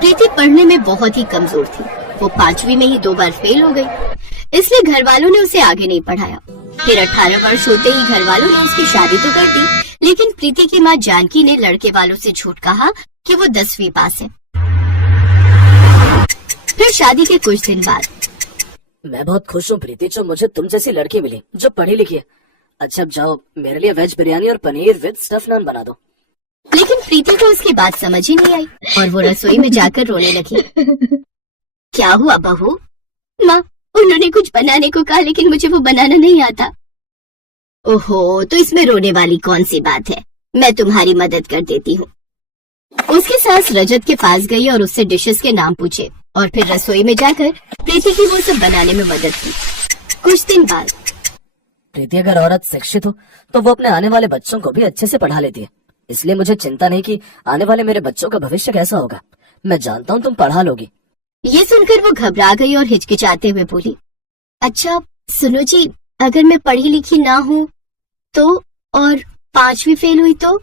प्रीति पढ़ने में बहुत ही कमजोर थी। वो 5वीं में ही 2 बार फेल हो गई, इसलिए घर वालों ने उसे आगे नहीं पढ़ाया। फिर 18 वर्ष होते ही घर वालों ने उसकी शादी तो कर दी, लेकिन प्रीति की माँ जानकी ने लड़के वालों से झूठ कहा कि वो 10वीं पास है। फिर शादी के कुछ दिन बाद, मैं बहुत खुश हूँ प्रीति, जो मुझे तुम जैसी लड़की मिली जो पढ़ी लिखी है। अच्छा अब जाओ, मेरे लिए वेज बिरयानी और पनीर विद स्टफ नान बना दो। लेकिन प्रीति को उसकी बात समझ ही नहीं आई और वो रसोई में जाकर रोने लगी। क्या हुआ बहू? माँ, उन्होंने कुछ बनाने को कहा लेकिन मुझे वो बनाना नहीं आता। ओहो, तो इसमें रोने वाली कौन सी बात है, मैं तुम्हारी मदद कर देती हूँ। उसकी सास रजत के पास गई और उससे डिशेस के नाम पूछे और फिर रसोई में जाकर प्रीति की वो सब बनाने में मदद की। कुछ दिन बाद, प्रीति अगर औरत शिक्षित हो तो वो अपने आने वाले बच्चों को भी अच्छे से पढ़ा लेती है, इसलिए मुझे चिंता नहीं कि आने वाले मेरे बच्चों का भविष्य कैसा होगा। मैं जानता हूँ तुम पढ़ा लोगी। ये सुनकर वो घबरा गई और हिचकिचाते हुए बोली, अच्छा सुनो जी, अगर मैं पढ़ी लिखी ना हूँ तो, और 5वीं फेल हुई तो?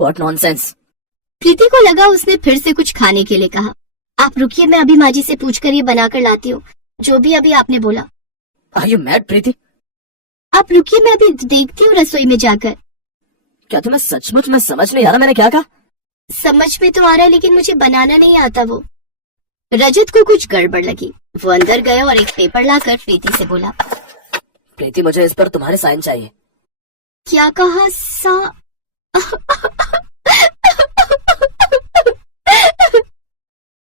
What nonsense. प्रीति को लगा उसने फिर से कुछ खाने के लिए कहा। आप रुकिए, मैं अभी माँ जी से पूछकर ये बनाकर लाती हूँ, जो भी अभी आपने बोला। आर यू मैड प्रीति? आप रुकिए, मैं अभी देखती हूँ रसोई में जाकर। क्या तुम्हें सचमुच में समझ नहीं आ रहा मैंने क्या कहा? समझ में तो आ रहा है लेकिन मुझे बनाना नहीं आता वो। रजत को कुछ गड़बड़ लगी, वो अंदर गया और एक पेपर लाकर प्रीति से बोला, प्रीति मुझे इस पर तुम्हारे साइन चाहिए। क्या कहा?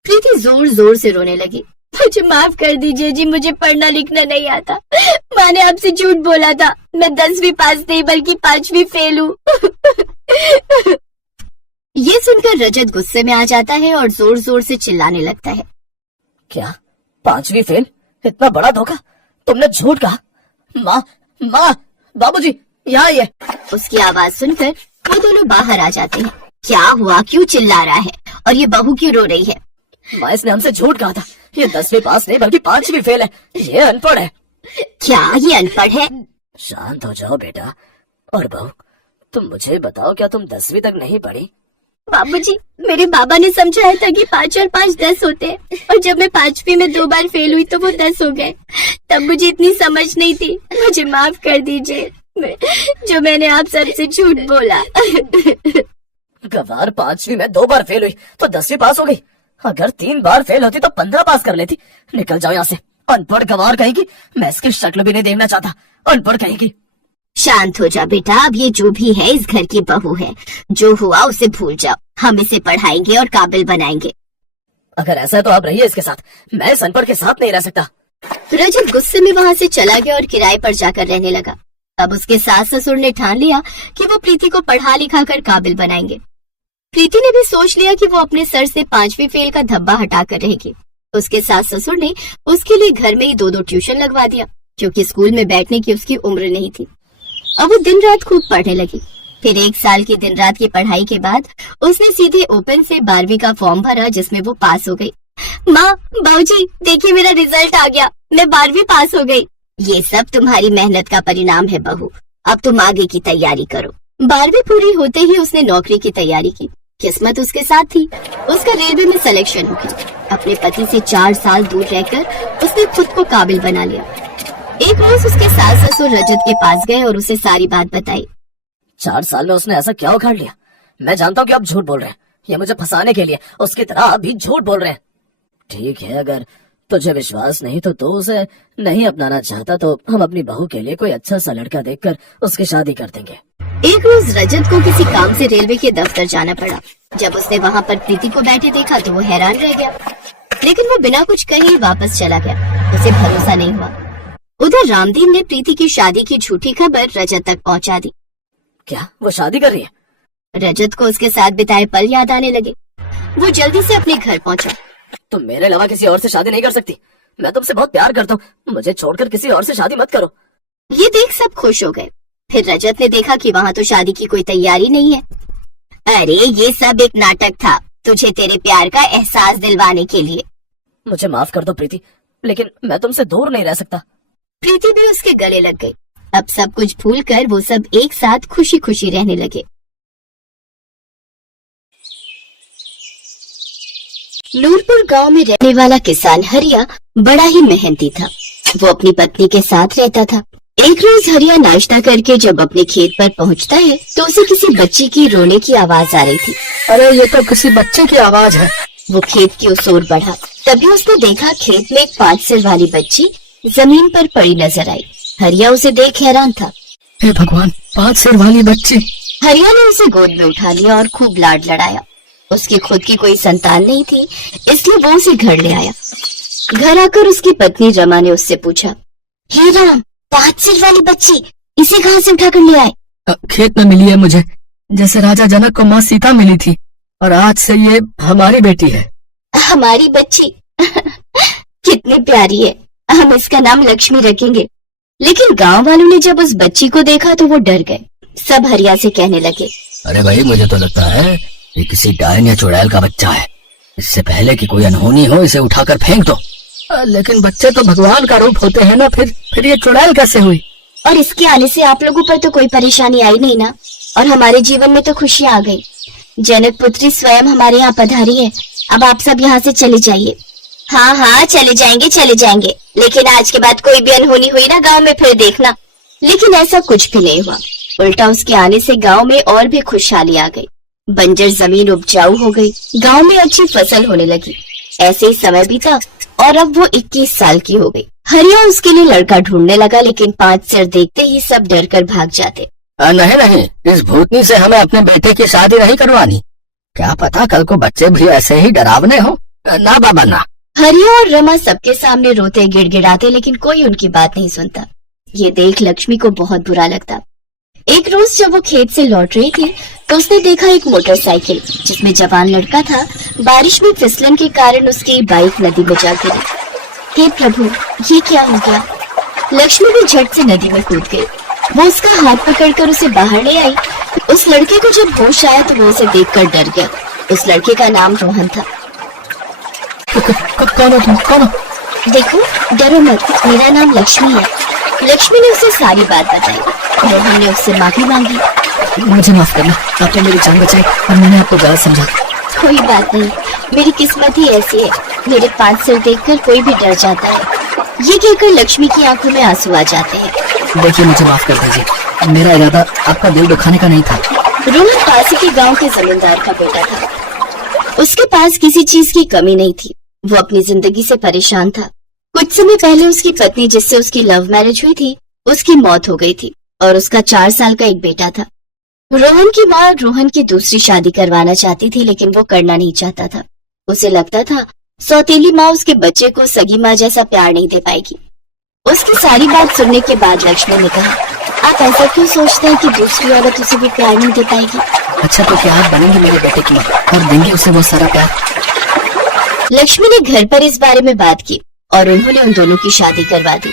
प्रीति जोर जोर से रोने लगी। मुझे माफ कर दीजिए जी, मुझे पढ़ना लिखना नहीं आता। माँ ने आपसे झूठ बोला था, मैं 10वीं पास नहीं बल्कि 5वीं फेल हूँ। ये सुनकर रजत गुस्से में आ जाता है और जोर जोर से चिल्लाने लगता है। क्या 5वीं फेल? इतना बड़ा धोखा! तुमने झूठ कहा। माँ, माँ, बाबूजी, यहाँ आइए। उसकी आवाज सुनकर वो दोनों बाहर आ जाते हैं। क्या हुआ, क्यों चिल्ला रहा है और ये बहू क्यों रो रही है? माँ, इसने हमसे झूठ कहा था। ये 10वीं पास नहीं बल्कि 5वीं फेल है। ये अनपढ़ है। क्या ये अनपढ़ है? शांत हो जाओ बेटा। और बहू, तुम मुझे बताओ, क्या तुम 10वीं तक नहीं पढ़ी? बाबूजी, मेरे बाबा ने समझाया था कि 5 और 5 10 होते हैं, और जब मैं 5वीं में 2 बार फेल हुई तो वो 10 हो गए। तब मुझे इतनी समझ नहीं थी, मुझे माफ कर दीजिए जो मैंने आप सबसे झूठ बोला। गवार, 5वीं में 2 बार फेल हुई तो 10वीं पास हो गई। अगर 3 बार फेल होती तो 15 पास कर लेती। निकल जाओ यहाँ से, अनपढ़ गवार कहेगी। मैं इसकी शक्ल भी नहीं देखना चाहता, अनपढ़ कहेगी। शांत हो जा बेटा, अब ये जो भी है इस घर की बहू है, जो हुआ उसे भूल जाओ। हम इसे पढ़ाएंगे और काबिल बनाएंगे। अगर ऐसा है तो आप रहिए इसके साथ, मैं इस अनपढ़ के साथ नहीं रह सकता। रजत गुस्से में वहाँ से चला गया और किराए पर जाकर रहने लगा। अब उसके सास ससुर ने ठान लिया कि वो प्रीति को पढ़ा लिखा कर काबिल बनाएंगे। प्रीति ने भी सोच लिया कि वो अपने सर से 5वीं फेल का धब्बा हटाकर रहेगी। उसके सास ससुर ने उसके लिए घर में ही 2-2 ट्यूशन लगवा दिया, क्योंकि स्कूल में बैठने की उसकी उम्र नहीं थी। अब वो दिन रात खूब पढ़ने लगी। फिर 1 साल की दिन रात की पढ़ाई के बाद उसने सीधे ओपन से 12वीं का फॉर्म भरा, जिसमें वो पास हो गई। माँ, बाबूजी, देखिए मेरा रिजल्ट आ गया, मैं 12वीं पास हो गई। ये सब तुम्हारी मेहनत का परिणाम है बहू, अब तुम आगे की तैयारी करो। 12वीं पूरी होते ही उसने नौकरी की तैयारी की। किस्मत उसके साथ थी, उसका रेलवे में सिलेक्शन हो गया। अपने पति से 4 साल दूर रहकर उसने खुद को काबिल बना लिया। एक रोज उसके सास ससुर रजत के पास गए और उसे सारी बात बताई। 4 साल में उसने ऐसा क्या उखाड़ लिया? मैं जानता हूँ कि आप झूठ बोल रहे हैं, ये मुझे फंसाने के लिए उसकी तरह आप भी झूठ बोल रहे हैं। ठीक है, अगर तुझे विश्वास नहीं तो उसे नहीं अपनाना चाहता तो हम अपनी बहू के लिए कोई अच्छा सा लड़का देखकर उसकी शादी कर देंगे। एक रोज रजत को किसी काम से रेलवे के दफ्तर जाना पड़ा। जब उसने वहाँ पर प्रीति को बैठे देखा तो वो हैरान रह गया, लेकिन वो बिना कुछ कहे वापस चला गया। उसे भरोसा नहीं हुआ। उधर रामदीन ने प्रीति की शादी की झूठी खबर रजत तक पहुँचा दी। क्या वो शादी कर रही है? रजत को उसके साथ बिताए पल याद आने लगे। वो जल्दी से अपने घर पहुँचा। तुम मेरे अलावा किसी और से शादी नहीं कर सकती। मैं तुमसे बहुत प्यार करता हूँ, मुझे छोड़कर किसी और से शादी मत करो। ये देख सब खुश हो गए। फिर रजत ने देखा कि वहाँ तो शादी की कोई तैयारी नहीं है। अरे ये सब एक नाटक था, तुझे तेरे प्यार का एहसास दिलवाने के लिए। मुझे माफ कर दो प्रीति, लेकिन मैं तुमसे दूर नहीं रह सकता। प्रीति भी उसके गले लग गई। अब सब कुछ भूलकर वो सब एक साथ खुशी खुशी रहने लगे। नूरपुर गांव में रहने वाला किसान हरिया बड़ा ही मेहनती था। वो अपनी पत्नी के साथ रहता था। एक रोज हरिया नाश्ता करके जब अपने खेत पर पहुंचता है तो उसे किसी बच्ची की रोने की आवाज आ रही थी। अरे ये तो किसी बच्चे की आवाज है। वो खेत की ओर बढ़ा, तभी उसने देखा खेत में एक 5 सिर वाली बच्ची जमीन पर पड़ी नजर आई। हरिया उसे देख हैरान था। हे भगवान, 5 सिर वाली बच्ची। हरिया ने उसे गोद में उठा लिया और खूब लाड लड़ाया। उसकी खुद की कोई संतान नहीं थी, इसलिए वो उसे घर ले आया। घर आकर उसकी पत्नी रमा ने उससे पूछा, हे राम, 5 सिर वाली बच्ची इसे कहाँ से उठा कर ले आए? खेत में मिली है मुझे, जैसे राजा जनक को माँ सीता मिली थी, और आज से ये हमारी बेटी है। हमारी बच्ची कितनी प्यारी है, हम इसका नाम लक्ष्मी रखेंगे। लेकिन गांव वालों ने जब उस बच्ची को देखा तो वो डर गए। सब हरिया से कहने लगे, अरे भाई, मुझे तो लगता है ये किसी डायन या चुड़ैल का बच्चा है। इससे पहले कि कोई अनहोनी हो इसे उठाकर फेंक दो। लेकिन बच्चे तो भगवान का रूप होते हैं ना, फिर ये चुड़ैल कैसे हुई? और इसके आने से आप लोगों पर तो कोई परेशानी आई नहीं ना, और हमारे जीवन में तो खुशियाँ आ गई। जनक पुत्री स्वयं हमारे यहाँ पधारी है। अब आप सब यहाँ से चले जाइए। हाँ हाँ, चले जाएंगे, लेकिन आज के बाद कोई भी अनहोनी हुई ना गांव में फिर देखना। लेकिन ऐसा कुछ भी नहीं हुआ। उल्टा उसके आने से गांव में और भी खुशहाली आ गई। बंजर जमीन उपजाऊ हो गई, गांव में अच्छी फसल होने लगी। ऐसे ही समय बीता और अब वो 21 साल की हो गई। हरिया उसके लिए लड़का ढूंढने लगा, लेकिन 5 सिर देखते ही सब डर कर भाग जाते। नहीं, इस भूतनी से हमें अपने बेटे की शादी नहीं करवानी। क्या पता कल को बच्चे भी ऐसे ही डरावने हो। ना बाबा ना। हरिया और रमा सबके सामने रोते गिड़गिड़ाते, लेकिन कोई उनकी बात नहीं सुनता। ये देख लक्ष्मी को बहुत बुरा लगता। एक रोज जब वो खेत से लौट रही थी तो उसने देखा एक मोटरसाइकिल जिसमें जवान लड़का था। बारिश में फिसलन के कारण उसकी बाइक नदी में जा गिरी। हे प्रभु, ये क्या हो गया? लक्ष्मी भी झट से नदी में कूद गई। वो उसका हाथ पकड़कर उसे बाहर ले आई। उस लड़के को जब होश आया तो वो उसे देखकर डर गया। उस लड़के का नाम रोहन था। कौन हो तुम? कौन हो? देखो, डरो मत, मेरा नाम लक्ष्मी है। लक्ष्मी ने उसे सारी बात बताई। रोहन ने उससे माफी मांगी। मुझे माफ करना, आपने मेरी जान बचाई और मैंने आपको गलत समझा। कोई बात नहीं, मेरी किस्मत ही ऐसी है। मेरे 5 सिर देखकर कोई भी डर जाता है। ये कहकर लक्ष्मी की आंखों में आंसू आ जाते हैं। देखिए, मुझे माफ कर दीजिए, मेरा इरादा आपका दिल दुखाने का नहीं था। रोहन पास के गांव के जमींदार का बेटा था। उसके पास किसी चीज की कमी नहीं थी। वो अपनी जिंदगी से परेशान था। कुछ समय पहले उसकी पत्नी, जिससे उसकी लव मैरिज हुई थी, उसकी मौत हो गई थी और उसका 4 साल का एक बेटा था। रोहन की माँ रोहन की दूसरी शादी करवाना चाहती थी, लेकिन वो करना नहीं चाहता था। उसे लगता था सौतेली माँ उसके बच्चे को सगी माँ जैसा प्यार नहीं दे पाएगी। उसकी सारी बात सुनने के बाद लक्ष्मी ने कहा, आप ऐसा क्यों सोचते हैं कि दूसरी औरत उसे भी प्यार नहीं दे पाएगी? अच्छा, तो क्या आप बनेंगे मेरे बेटे की माँ और देंगे उसे वो सारा प्यार? लक्ष्मी ने घर पर इस बारे में बात की और उन्होंने उन दोनों की शादी करवा दी।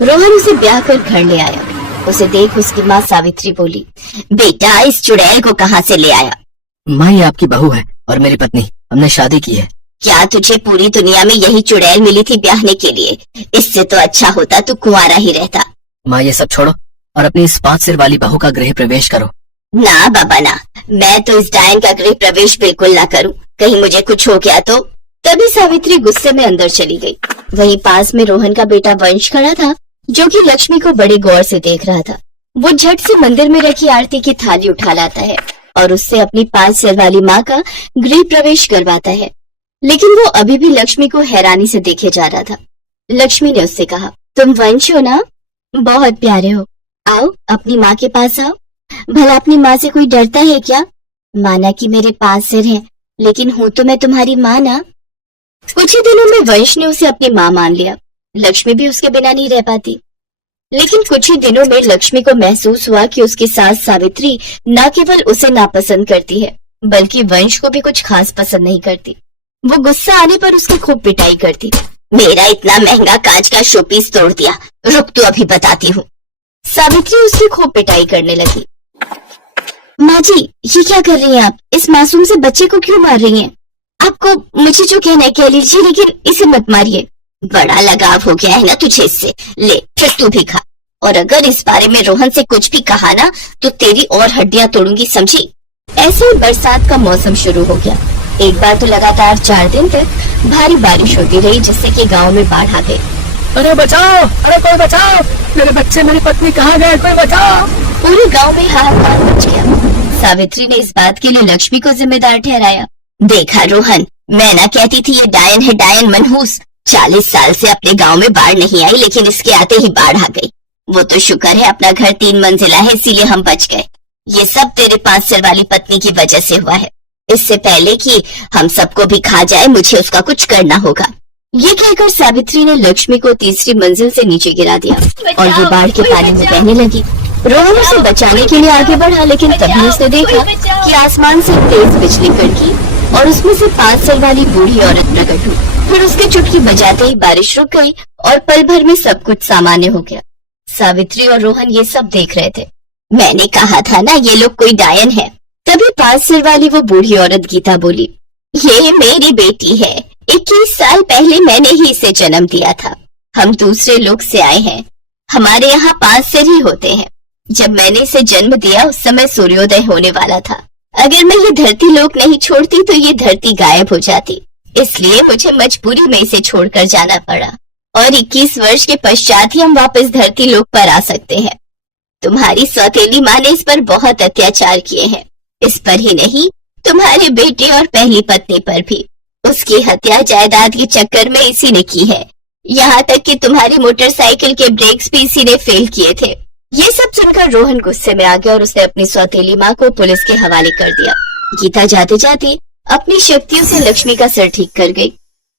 रोहन उसे ब्याह कर घर ले आया। उसे देख उसकी माँ सावित्री बोली, बेटा, इस चुड़ैल को कहाँ से ले आया? माँ, ये आपकी बहू है और मेरी पत्नी, हमने शादी की है। क्या तुझे पूरी दुनिया में यही चुड़ैल मिली थी ब्याहने के लिए? इससे तो अच्छा होता तू कुंवारा ही रहता। माँ, ये सब छोड़ो और अपनी इस 5 सिर वाली बहू का गृह प्रवेश करो। ना बाबा ना, मैं तो इस डायन का गृह प्रवेश बिल्कुल ना करूं। कहीं मुझे कुछ हो गया तो? तभी सावित्री गुस्से में अंदर चली गई। वहीं पास में रोहन का बेटा वंश खड़ा था, जो कि लक्ष्मी को बड़े गौर से देख रहा था। वो झट से मंदिर में रखी आरती की थाली उठा लाता है और उससे अपनी 5 सिर वाली माँ का गृह प्रवेश करवाता है। लेकिन वो अभी भी लक्ष्मी को हैरानी से देखे जा रहा था। लक्ष्मी ने उससे कहा, तुम वंश हो ना? बहुत प्यारे हो, आओ अपनी माँ के पास आओ। भला अपनी माँ से कोई डरता है क्या? माना कि मेरे 5 सिर हैं, लेकिन हूँ तो मैं तुम्हारी माँ ना। कुछ ही दिनों में वंश ने उसे अपनी माँ मान लिया। लक्ष्मी भी उसके बिना नहीं रह पाती। लेकिन कुछ ही दिनों में लक्ष्मी को महसूस हुआ कि उसकी सास सावित्री न केवल उसे नापसंद करती है, बल्कि वंश को भी कुछ खास पसंद नहीं करती। वो गुस्सा आने पर उसकी खूब पिटाई करती। मेरा इतना महंगा कांच का शोपीस तोड़ दिया, रुक तो अभी बताती हूँ। सावित्री उसकी खूब पिटाई करने लगी। माँ जी, ये क्या कर रही हैं आप? इस मासूम से बच्चे को क्यों मार रही हैं? आपको मुझे जो कहना है कह लीजिए, लेकिन इसे मत मारिए। बड़ा लगाव हो गया है ना तुझे इससे, ले फिर तू भी खा। और अगर इस बारे में रोहन से कुछ भी कहा ना तो तेरी और हड्डियां तोड़ूंगी, समझी? ऐसे ही बरसात का मौसम शुरू हो गया। एक बार तो लगातार 4 दिन तक भारी बारिश होती रही, जिससे कि गांव में बाढ़ आ गई। अरे बचाओ, अरे कोई बचाओ, मेरे बच्चे मेरी पत्नी कहाँ गए, कोई बचाओ। पूरे गांव में हाहाकार मच गया। सावित्री ने इस बात के लिए लक्ष्मी को जिम्मेदार ठहराया। देखा रोहन, मैं ना कहती थी ये डायन है, डायन मनहूस। 40 साल से अपने गांव में बाढ़ नहीं आई, लेकिन इसके आते ही बाढ़ आ गई। वो तो शुक्र है अपना घर 3 मंजिला है, इसीलिए हम बच गए। ये सब तेरे 5 सिर वाली पत्नी की वजह से हुआ है। इससे पहले कि हम सबको भी खा जाए, मुझे उसका कुछ करना होगा। ये कहकर सावित्री ने लक्ष्मी को तीसरी मंजिल से नीचे गिरा दिया और वो बाढ़ के पानी में बहने लगी। रोहन उसे बचाने के लिए आगे बढ़ा, लेकिन तभी उसने देखा कि आसमान से तेज बिजली कड़की और उसमें से 5 सिर वाली बूढ़ी औरत प्रकट हुई। फिर उसकी चुटकी बजाते ही बारिश रुक गई और पल भर में सब कुछ सामान्य हो गया। सावित्री और रोहन ये सब देख रहे थे। मैंने कहा था ना, ये लोग कोई डायन है। तभी 5 सिर वाली वो बूढ़ी औरत गीता बोली, ये मेरी बेटी है। 21 साल पहले मैंने ही इसे जन्म दिया था। हम दूसरे लोग से आए हैं। हमारे यहाँ 5 सिर ही होते हैं। जब मैंने इसे जन्म दिया उस समय सूर्योदय होने वाला था। अगर मैं ये धरती लोक नहीं छोड़ती तो ये धरती गायब हो जाती, इसलिए मुझे मजबूरी में इसे छोड़कर जाना पड़ा और 21 वर्ष के पश्चात ही हम वापस धरती लोक पर आ सकते हैं। तुम्हारी सौतेली माँ ने इस पर बहुत अत्याचार किए हैं। इस पर ही नहीं, तुम्हारे बेटे और पहली पत्नी पर भी। उसकी हत्या जायदाद के चक्कर में इसी ने की है। यहाँ तक कि तुम्हारी मोटरसाइकिल के ब्रेक्स भी इसी ने फेल किए थे। ये सब सुनकर रोहन गुस्से में आ गया और उसने अपनी सौतेली माँ को पुलिस के हवाले कर दिया। गीता जाते जाते अपनी शक्तियों से लक्ष्मी का सिर ठीक कर गई।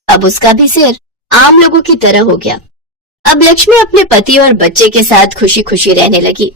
अब उसका भी सिर आम लोगों की तरह हो गया। अब लक्ष्मी अपने पति और बच्चे के साथ खुशी खुशी रहने लगी।